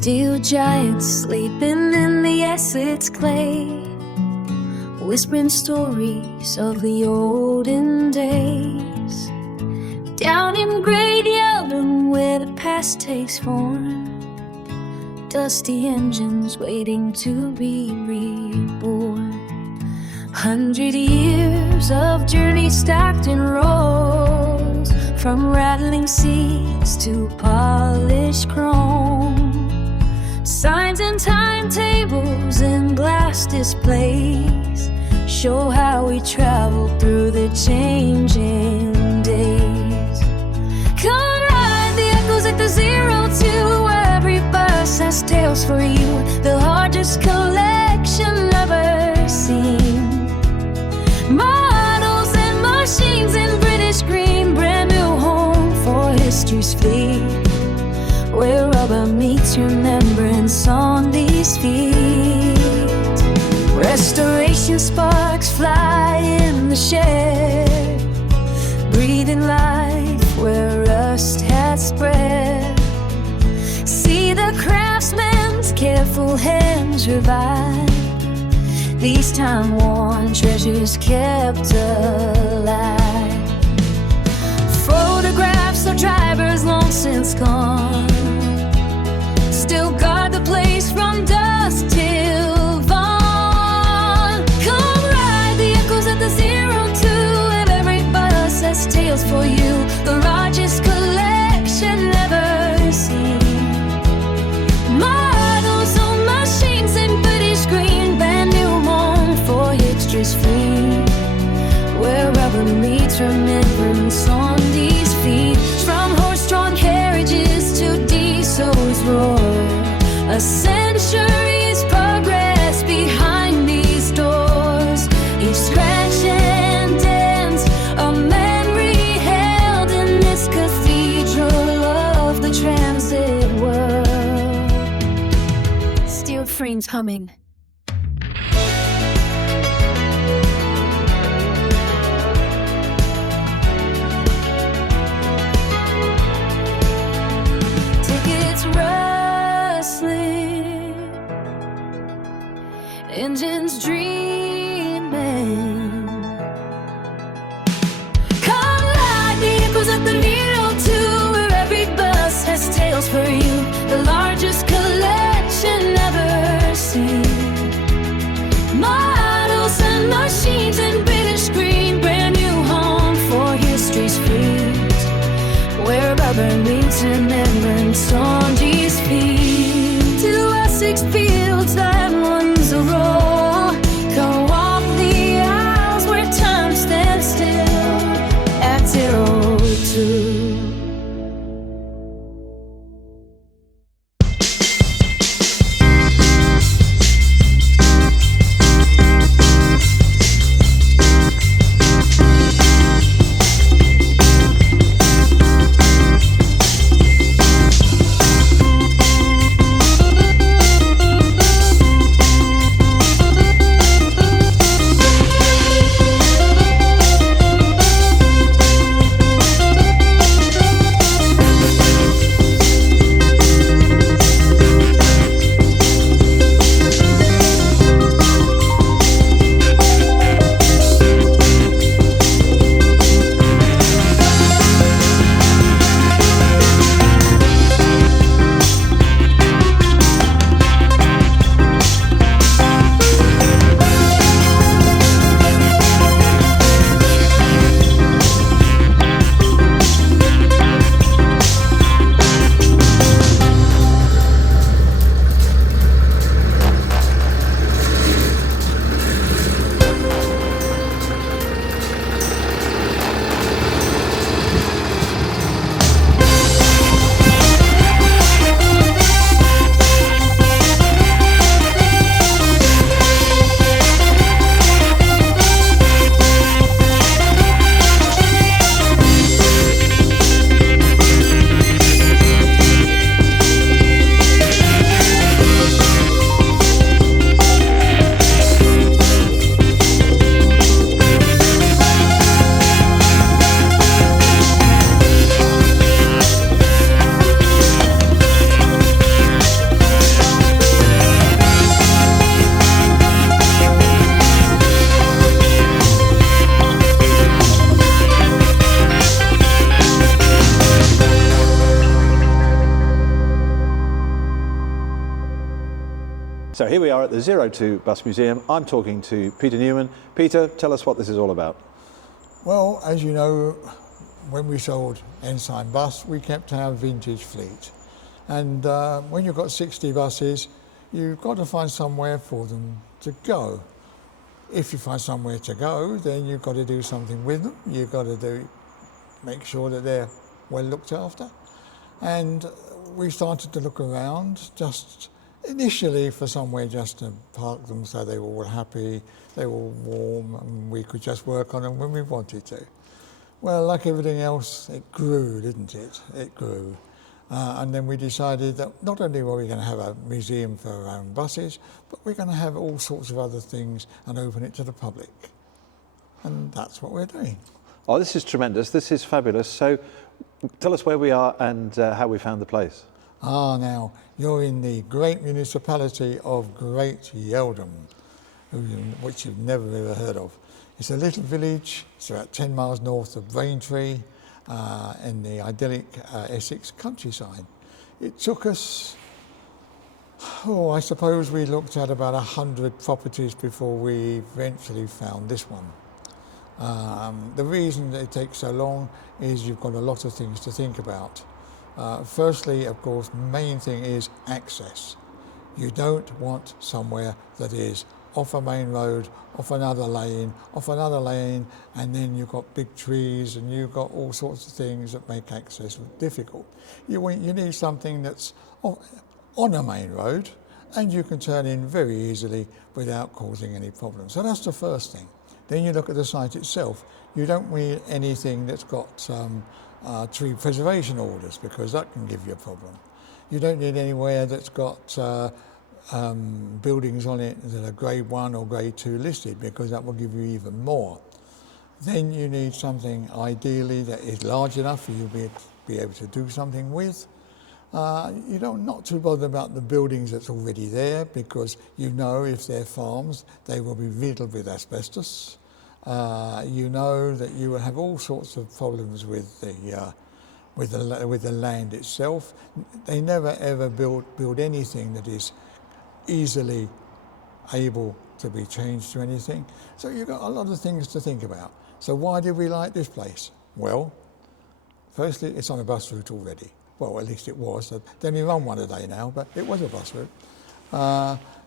Steel giants sleeping in the Essex clay, whispering stories of the olden days. Down in Great Yeldham where the past takes form, dusty engines waiting to be reborn. 100 years of journey stacked in rows, from rattling seas to polished chrome. Signs and timetables and glass displays show how we traveled through the changing days. Come ride the echoes at the Zero2, where every bus has tales for you, the largest collection ever seen. Models and machines in British green, brand new home for history's fleet, where rubber meets remembrance on these feet. Restoration sparks fly in the shed, breathing life where rust had spread. See the craftsman's careful hands revive these time-worn treasures kept alive. Photographs of drivers long since gone still guard the place from dusk till dawn. Come ride the echoes at the Zero2, and every bus has tales for you, the largest collection ever seen. Models on machines in British green, brand new home for history's fleet, where rubber meets remembrance on these feet. From horse-drawn carriages to diesel's roar, a century's progress behind these doors. Each scratch and dent, a memory held in this cathedral of the transit world. Steel frames humming. Engines dreaming. Come ride the echoes of the Zero2, where every bus has tales for you, the largest collection ever seen. Models and machines in British green, brand new home for history's fleet, where rubber meets remembrance on these feet. To Essex fields that once a roll, come walk the aisles where time stands still at Zero2. So here we are at the Zero2 Bus Museum. I'm talking to Peter Newman. Peter, tell us what this is all about. Well, as you know, when we sold Ensign Bus, we kept our vintage fleet. And when you've got 60 buses, you've got to find somewhere for them to go. If you find somewhere to go, then you've got to do something with them. You've got to make sure that they're well looked after. And we started to look around just initially for somewhere just to park them so they were all happy, they were all warm, and we could just work on them when we wanted to. Well, like everything else, it grew, didn't it? It grew. And then we decided that not only were we going to have a museum for our own buses, but we're going to have all sorts of other things and open it to the public. And that's what we're doing. Oh, this is tremendous. This is fabulous. So tell us where we are and how we found the place. Now, you're in the great municipality of Great Yeldham, which you've never ever heard of. It's a little village. It's about 10 miles north of Braintree, in the idyllic Essex countryside. It took us, I suppose we looked at about 100 properties before we eventually found this one. The reason that it takes so long is you've got a lot of things to think about. Firstly, of course, main thing is access. You don't want somewhere that is off a main road, off another lane, and then you've got big trees and you've got all sorts of things that make access difficult. You need something that's on a main road and you can turn in very easily without causing any problems. So that's the first thing. Then you look at the site itself. You don't need anything that's got tree preservation orders, because that can give you a problem. You don't need anywhere that's got buildings on it that are grade 1 or grade 2 listed, because that will give you even more. Then you need something ideally that is large enough for you to be able to do something with. You don't not too bothered about the buildings that's already there, because you know if they're farms they will be riddled with asbestos. You know that you will have all sorts of problems with the land itself. They never ever build anything that is easily able to be changed to anything. So you've got a lot of things to think about. So why did we like this place? Well, firstly, it's on a bus route already. Well, at least it was. They only run one a day now, but it was a bus route.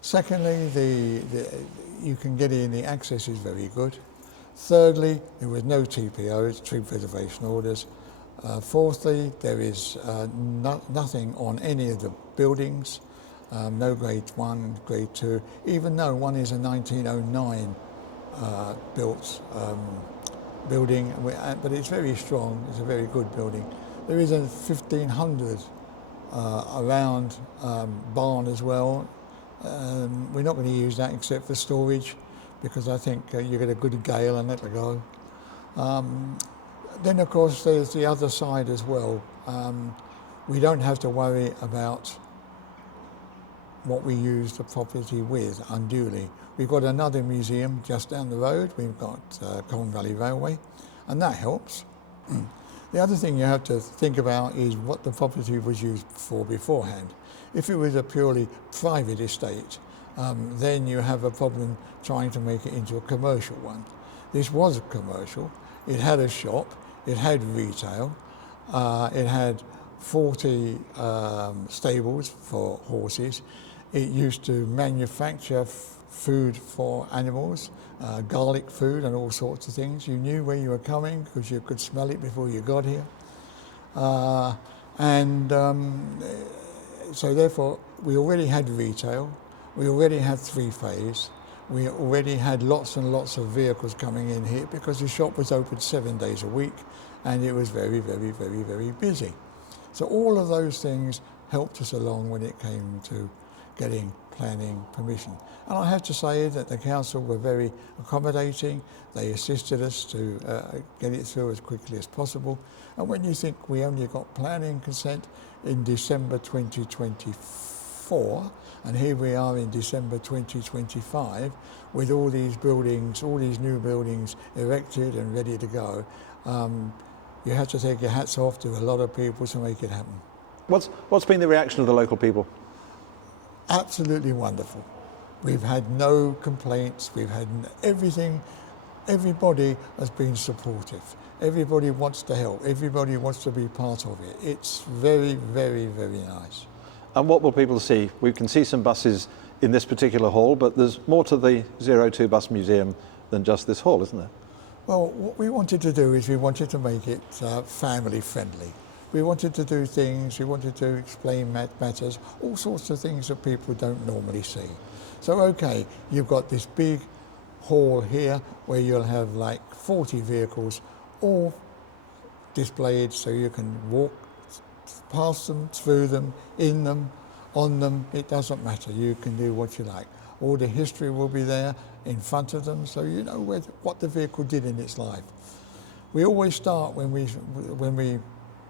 Secondly, you can get in, the access is very good. Thirdly, there was no TPOs, tree preservation orders. Fourthly, there is nothing on any of the buildings, no grade 1, grade 2, even though one is a 1909 built building, but it's very strong, it's a very good building. There is a 1500 around barn as well. We're not going to use that except for storage, because I think you get a good gale and let it go. Then of course there's the other side as well. We don't have to worry about what we use the property with unduly. We've got another museum just down the road. We've got Colne Valley Railway, and that helps. The other thing you have to think about is what the property was used for beforehand. If it was a purely private estate, then you have a problem trying to make it into a commercial one. This was commercial. It had a shop, it had retail, it had 40 stables for horses. It used to manufacture food for animals, garlic food and all sorts of things. You knew where you were coming because you could smell it before you got here. So therefore, we already had retail, we already had 3-phase, we already had lots and lots of vehicles coming in here because the shop was open 7 days a week and it was very, very, very, very busy. So all of those things helped us along when it came to getting planning permission. And I have to say that the council were very accommodating. They assisted us to get it through as quickly as possible. And when you think we only got planning consent in December 2024, and here we are in December 2025, with all these buildings, all these new buildings erected and ready to go, you have to take your hats off to a lot of people to make it happen. What's been the reaction of the local people? Absolutely wonderful. We've had no complaints, we've had everything, everybody has been supportive. Everybody wants to help, everybody wants to be part of it. It's very, very, very nice. And what will people see? We can see some buses in this particular hall, but there's more to the Zero2 Bus Museum than just this hall, isn't there? Well, what we wanted to do is we wanted to make it family friendly. We wanted to do things, we wanted to explain matters, all sorts of things that people don't normally see. So, okay, you've got this big hall here where you'll have like 40 vehicles all displayed, so you can walk past them, through them, in them, on them, it doesn't matter. You can do what you like. All the history will be there in front of them, so you know what the vehicle did in its life. We always start when we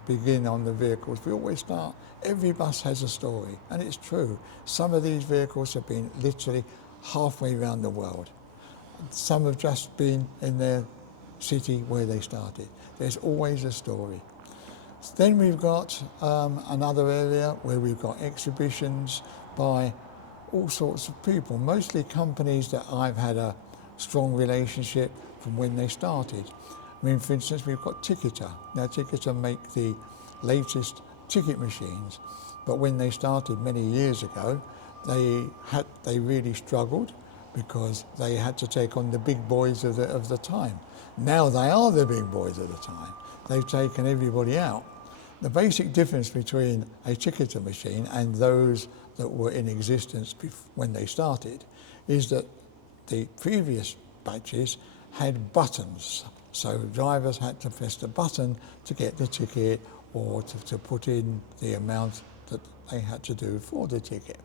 begin on the vehicles, we always start, every bus has a story, and it's true. Some of these vehicles have been literally halfway around the world. Some have just been in their city where they started. There's always a story. Then we've got another area where we've got exhibitions by all sorts of people, mostly companies that I've had a strong relationship from when they started. I mean, for instance, we've got Ticketer. Now, Ticketer make the latest ticket machines, but when they started many years ago, they really struggled because they had to take on the big boys of the time. Now they are the big boys of the time. They've taken everybody out. The basic difference between a ticketer machine and those that were in existence when they started is that the previous batches had buttons. So drivers had to press the button to get the ticket or to put in the amount that they had to do for the ticket.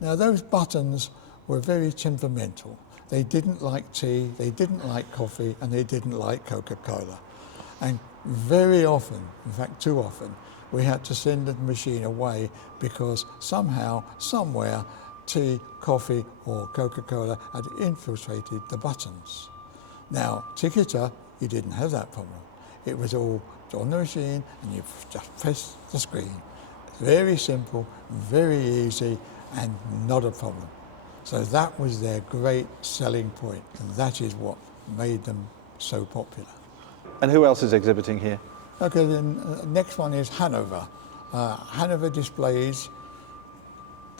Now those buttons were very temperamental. They didn't like tea, they didn't like coffee, and they didn't like Coca-Cola. And very often, in fact too often, we had to send the machine away because somehow, somewhere, tea, coffee or Coca-Cola had infiltrated the buttons. Now, Ticketer, you didn't have that problem. It was all on the machine and you just press the screen. Very simple, very easy, and not a problem. So that was their great selling point, and that is what made them so popular. And who else is exhibiting here? Okay, then next one is Hanover. Hanover Displays,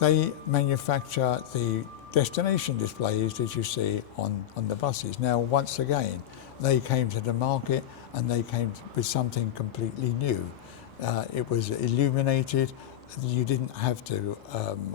they manufacture the destination displays that you see on the buses. Now, once again, they came to the market and they came with something completely new. It was illuminated. You didn't have to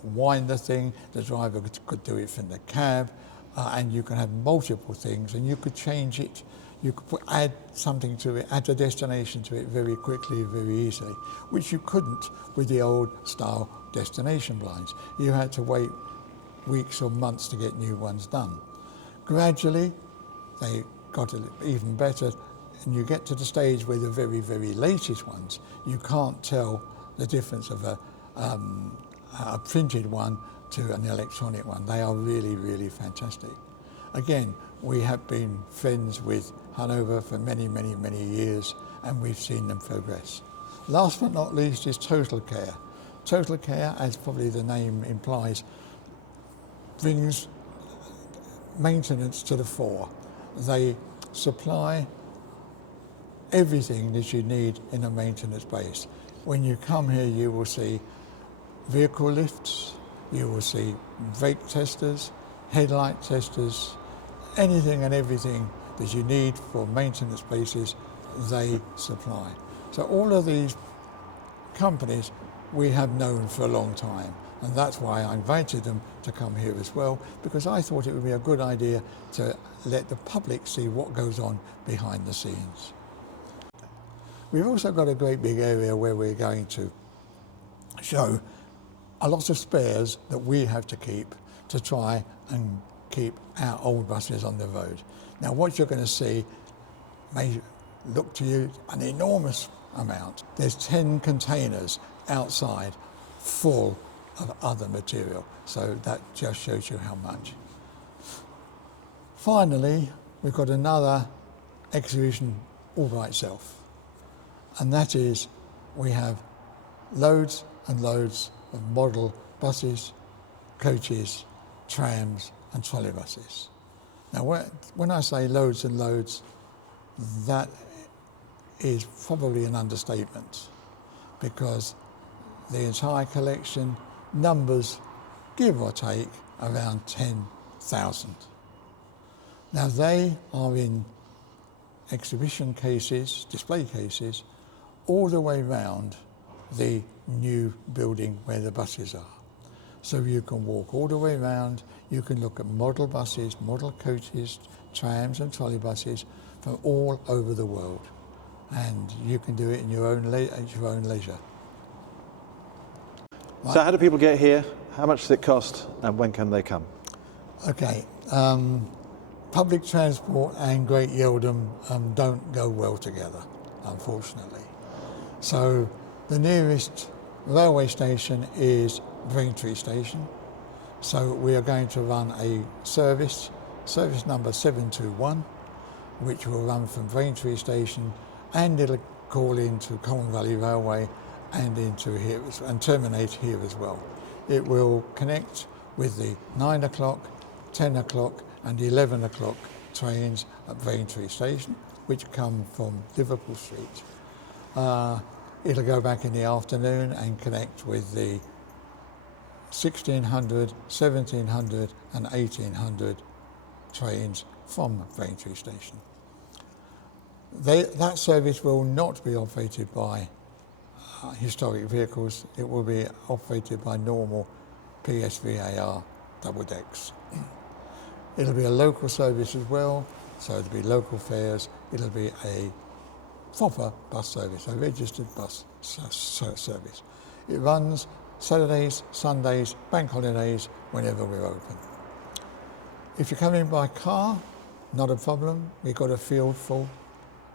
wind the thing. The driver could do it from the cab, and you can have multiple things, and you could change it. You could add something to it, add a destination to it very quickly, very easily, which you couldn't with the old style destination blinds. You had to wait weeks or months to get new ones done. Gradually, they got even better, and you get to the stage where the very, very latest ones, you can't tell the difference of a printed one to an electronic one. They are really, really fantastic. Again, we have been friends with Hanover for many, many, many years, and we've seen them progress. Last but not least is Total Care. Total Care, as probably the name implies, brings maintenance to the fore. They supply everything that you need in a maintenance base. When you come here, you will see vehicle lifts, you will see brake testers, headlight testers, anything and everything that you need for maintenance bases, they supply. So all of these companies we have known for a long time, and that's why I invited them to come here as well, because I thought it would be a good idea to let the public see what goes on behind the scenes. We've also got a great big area where we're going to show a lot of spares that we have to keep to try and keep our old buses on the road. Now, what you're going to see may look to you an enormous amount. There's 10 containers outside full of other material, so that just shows you how much. Finally, we've got another exhibition all by itself, and that is we have loads and loads of model buses, coaches, trams and trolleybuses. Now when I say loads and loads, that is probably an understatement, because the entire collection numbers, give or take, around 10,000. Now they are in exhibition cases, display cases, all the way round the new building where the buses are. So you can walk all the way around, you can look at model buses, model coaches, trams and trolleybuses from all over the world. And you can do it in your own at your own leisure. Right. So how do people get here? How much does it cost? And when can they come? Okay, public transport and Great Yeldham don't go well together, unfortunately. So the nearest railway station is Braintree Station. So we are going to run a service number 721, which will run from Braintree Station, and it'll call into Colne Valley Railway and into here and terminate here as well. It will connect with the 9 o'clock, 10 o'clock and 11 o'clock trains at Braintree Station, which come from Liverpool Street. It'll go back in the afternoon and connect with the 1600, 1700 and 1800 trains from Braintree Station. That service will not be operated by historic vehicles. It will be operated by normal PSVAR double decks. It'll be a local service as well, so it'll be local fares. It'll be a proper bus service, a registered bus service. It runs Saturdays, Sundays, bank holidays, whenever we're open. If you're coming by car, not a problem. We've got a field full.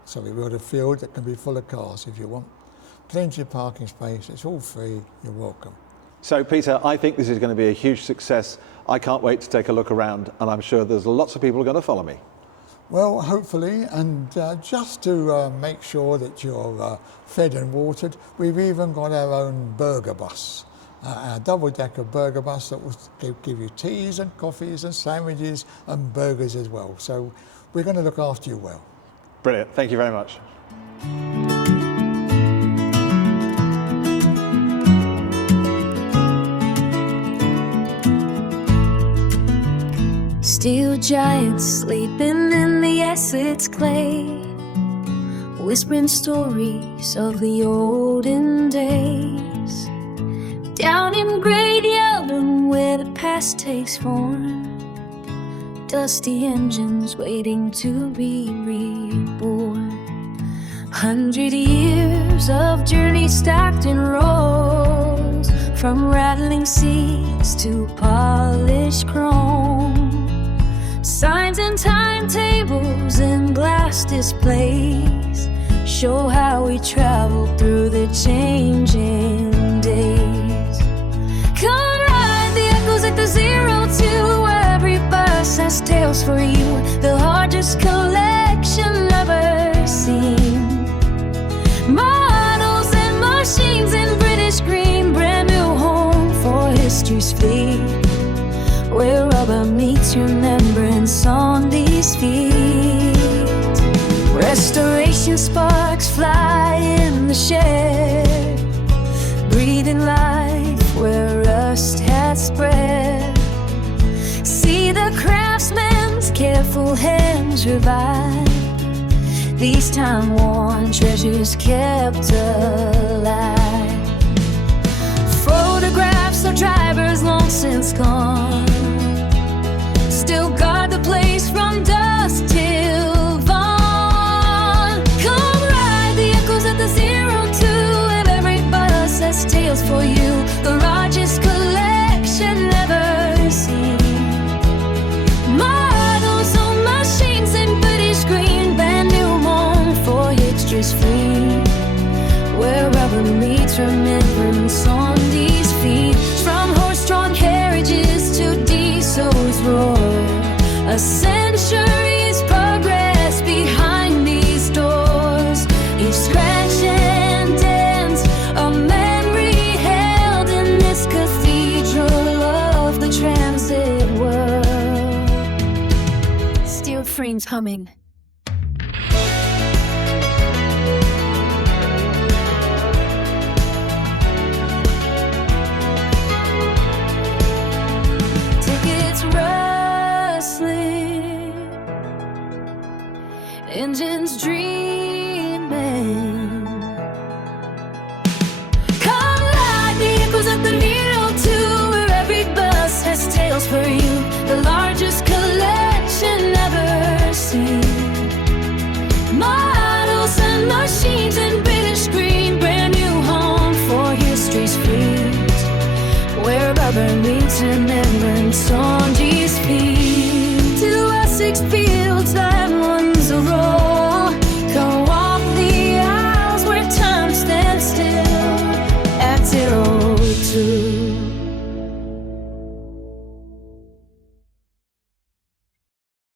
So we've got a field that can be full of cars if you want. Plenty of parking space, it's all free, you're welcome. So Peter, I think this is going to be a huge success. I can't wait to take a look around, and I'm sure there's lots of people going to follow me. Well, hopefully, and just to make sure that you're fed and watered, we've even got our own burger bus, our double-decker burger bus that will give you teas and coffees and sandwiches and burgers as well. So we're going to look after you well. Brilliant, thank you very much. Steel giants sleeping in the Essex clay, whispering stories of the olden days. Down in Great Yeldham where the past takes form, dusty engines waiting to be reborn. 100 years of journey stacked in rows, from rattling seas to polished chrome. Signs and timetables and glass displays show how we traveled through the changing days. Come ride the echoes at the Zero2, where every bus has tales for you, the largest collection ever seen. Models and machines in British green, brand new home for history's fleet, where rubber meets remembrance on these feet. Restoration sparks fly in the shed, breathing life where rust had spread. See the craftsman's careful hands revive these time-worn treasures kept alive. Photographs of drivers long since gone still guard the place from dusk till dawn. Come ride the echoes at the Zero2, and every bus has tales for you, the largest collection ever seen. Models on machines in British green, brand new home for history's free, where rubber meets remembrance on these feet. From horse-drawn carriages to diesel's roar, a century refrains humming. Tickets rustling, engines dreaming. Come ride the echoes of the Zero2, where every bus has tales for you. The largest collection ever seen. Models and machines in British green, brand new home for history's feet, where rubber meets remembrance on these feet. To Essex feet.